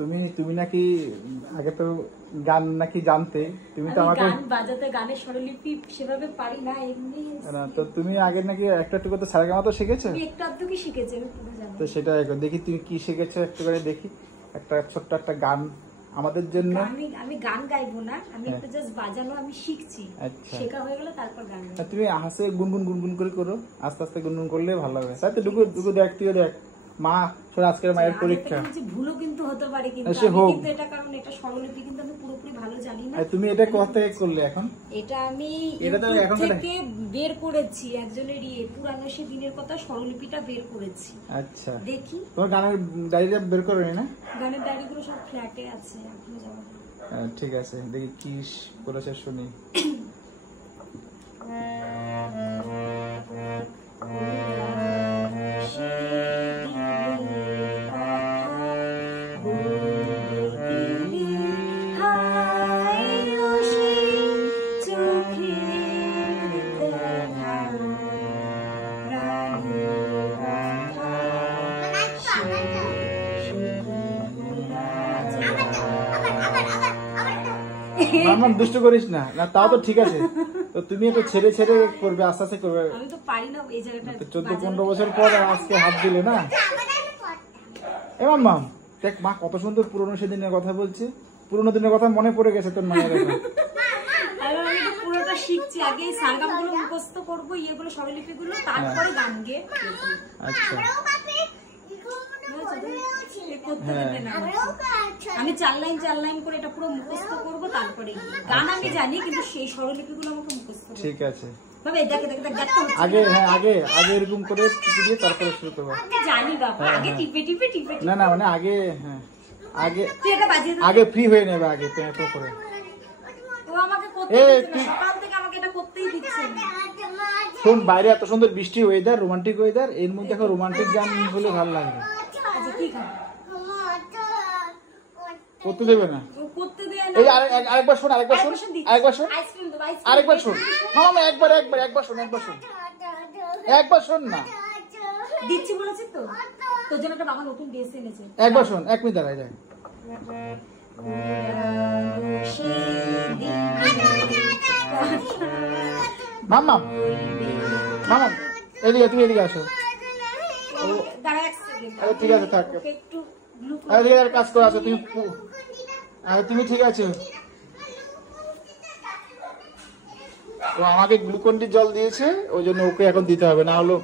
তুমি নাকি আগে তো গান নাকি জানতে, তুমি তো আমাকে গান বাজাতে গানের স্বরলিপি সেভাবে পারি না, এমনি না তো তুমি আগে নাকি একটু একটু করতে সারেগামা তো শিখেছো? আমি একটু আধটু কি শিখেছি, আমি পুরো জানি তো সেটা এখন দেখি তুমি কি শিখেছো একটু করে দেখি, একটা ছোট্ট একটা গান আমাদের জন্য। আমি গান গাইবো না, আমি একটু জাস্ট বাজানো আমি শিখছি, আচ্ছা শেখা হয়ে গেলে তারপর গান গাইবো। তুমি হাসে গুনগুন গুনগুন করে করো, আস্তে আস্তে গুনগুন করলে ভালো হবে। তাই তো ডুগু ডুগু দেখ, তুইও দেখ। মা শোন, আজকের মায়ের পরীক্ষা। ভুলও কিন্তু হতে পারে, কিন্তু সে আমি হোক। কিন্তু এটা কারণ এটা স্বরলিপি কিন্তু আমি পুরোপুরি ভালো জানি না। তুমি এটা কোথা থেকে করলে এখন? এটা আমি এটা তো ইউটিউব এখন থেকে বের করেছি, একজনের পুরানো সে দিনের কথা স্বরলিপিটা বের করেছি। আচ্ছা দেখি তোমার গানের ডায়েরিটা বের করো না? গানের ডায়েরিগুলো সব ফ্ল্যাটে আছে, এখনো যাওয়া হয়নি। ঠিক আছে, দেখি কি করেছে শুনি। আমার দুষ্ট করিস না, না তাও তো ঠিক আছে। তো তুমি একটু ছেড়ে ছেড়ে করবে, আস্তে আস্তে করবে। আমি তো পারি না এই জায়গাটা। 14-15 বছর পর আজকে হাত দিলে না। এবার মাম দেখ, মা কত সুন্দর পুরোনো সেদিনের কথা বলছে, পুরোনো দিনের কথা মনে পড়ে গেছে তোর মায়ের এখন। আমি তো পুরোটা শিখছি, আগে এই সারগামগুলো মুখস্থ করবো, ইয়েগুলো স্বরলিপিগুলো, তারপরে গান গেয়ে। আচ্ছা আমি 4 লাইন করে এটা পুরো মুখস্থ করবো, তারপরে গান আমি জানি, কিন্তু সেই স্বরলিপিগুলো আমাকে মুখস্থ করতে হবে। ঠিক আছে বাবা এই দেখ দেখ দেখ, আগে হ্যাঁ আগে আগে এরকম করে টিপে দিয়ে তারপরে শুরু করবো। আমি জানি বাবা, আগে টিপে টিপে টিপে না না মানে আগে, হ্যাঁ আগে তুই এটা বাজিয়ে দে। আগে ফ্রি হয়ে নেবে আগে তো করে। ও আমাকে করতে দিচ্ছে না, সকাল থেকে আমাকে এটা করতেই দিচ্ছে না। শোন, বাইরে এত সুন্দর বৃষ্টি ওয়েদার, রোমান্টিক ওয়েদার, এর মধ্যে এখন রোমান্টিক গান হলে ভালো লাগবে। আচ্ছা কি খাবে? করতে দেবে না? ও করতে দেয় না। এই আরেকবার শোন, আরেকবার শোন, আরেকবার শোন, আইসক্রিম দেবো, আরেকবার শোন। মামা একবার শোন, একবার শোন, একবার শোন না। দিচ্ছি বলেছি তো, তোর জন্য একটা বাবা নতুন ড্রেস এনেছে। একবার শোন, 1 মিনিট দাঁড়ায় যায়। মামা মামা এদিকে, তুমি এদিকে আসো। দাঁড়া এক সেকেন্ড, আরে ঠিক আছে থাক, একটু ব্লু এদিকে আর কাজ করে আছো তুমি। আরে তুমি ঠিক আছে? ও আমাকে গ্লুকন্ডি জল দিয়েছে, ওই জন্য ওকে এখন দিতে হবে, না হলো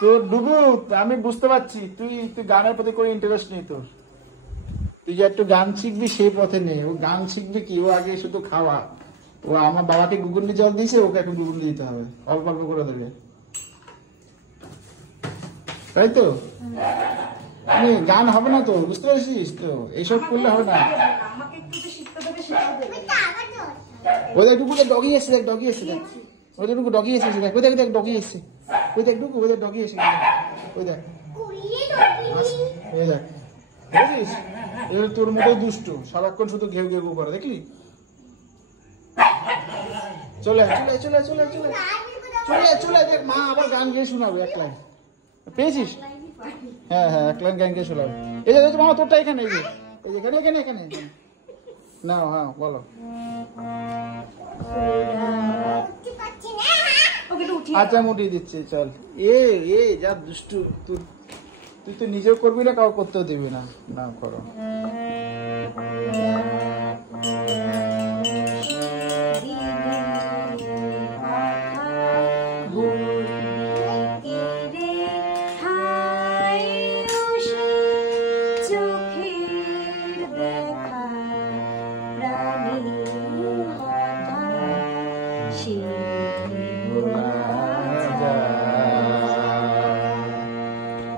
তোর ডুবু। আমি বুঝতে পারছি তুই গানের প্রতি কোনো ইন্টারেস্ট নেই তোর। তুই যে একটু গান শিখবি সেই পথে নেই। ও গান শিখবে কি, ও আগে শুধু খাওয়া। ও আমার বাবাকে গ্লুকন্ডি জল দিয়েছে, ওকে এখন গ্লুকন্ডি দিতে হবে, অল্প অল্প করে দেবে, তাই তো? গান হবে না তো, বুঝতে পারছিস তো? এইসব করলে হবে না। আমাকে একটু তো শিখতে দেবে, শেখাও দেবে। ওদের ডুবু ডগি এসে দেখ, ডগি এসে দেখ, ওদের ডুবু ডগি এসে দেখ, ওই দেখ দেখ ডগি এসে, ওই দেখ ডুবু, ওদের ডগি এসে, ওই দেখ, এই দেখ বুঝিস, এবার তোর মতো দুষ্ট, সারাক্ষণ শুধু ঘেউ ঘেউ করে, দেখলি? চলে চলে চলে চলে চলে চলে চলে দেখ, মা আবার গান গেয়ে শোনাবে 1 লাইন, পেয়েছিস? হ্যাঁ হ্যাঁ 1 লাইন গান গেয়ে শোনাবে। এই যে মামা তোরটা এখানে, এই যে এখানে এখানে এখানে না, হ্যাঁ বলো। আচ্ছা মুটিয়ে দিচ্ছি, চল। এ যা দুষ্টু, তুই তো নিজেও করবি না, কাউ করতেও দিবি না, না করো।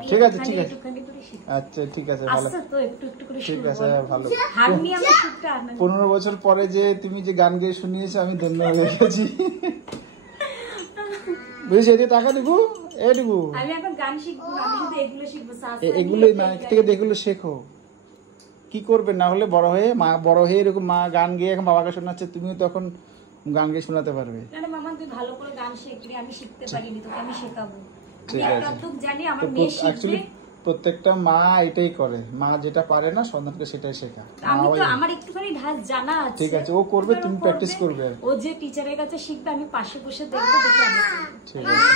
ঠিক আছে ঠিক আছে, আচ্ছা ঠিক আছে, ভালো, ঠিক আছে ভালো। 15 বছর পরে যে তুমি যে গান গেয়ে শুনিয়েছো, আমি ধন্য হয়ে গেছি। বুঝেছি, এদিকে টাকা দেবো, এটুকু এগুলো থেকে এগুলো শেখো, কি করবে না হলে বড় হয়ে, মা বড় হয়ে এরকম মা গান গেয়ে এখন বাবাকে শোনাচ্ছে, তুমিও তখন গান গেয়ে শোনাতে পারবে। মামা তুই ভালো করে গান শিখবি, আমি শিখতে পারিনি, তোকে আমি শেখাবো। ঠিক আছে, জানি আমার মেয়ে শিখবে, প্রত্যেকটা মা এটাই করে, মা যেটা পারে না সন্তানকে সেটাই শেখা। আমি তো আমার একটুখানি ধাঁচ জানা আছে। ঠিক আছে, ও করবে, তুমি প্র্যাকটিস করবে। ও যে টিচারের কাছে শিখবে, আমি পাশে বসে দেখবো, দেখে আমি করবো। ঠিক আছে,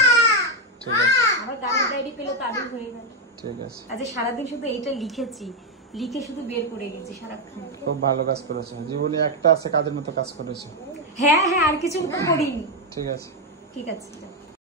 ঠিক আছে। আমার গানের ডায়েরি পেলে তারই হয়ে গেল। ঠিক আছে। আজ সারাদিন শুধু এইটা লিখেছি, লিখে শুধু বের করে গেছি সারাক্ষণ। খুব ভালো কাজ করেছো, জীবনে একটা আছে কাজের মতো কাজ করেছো। হ্যাঁ হ্যাঁ, আর কিছু তো করিনি। ঠিক আছে, ঠিক আছে।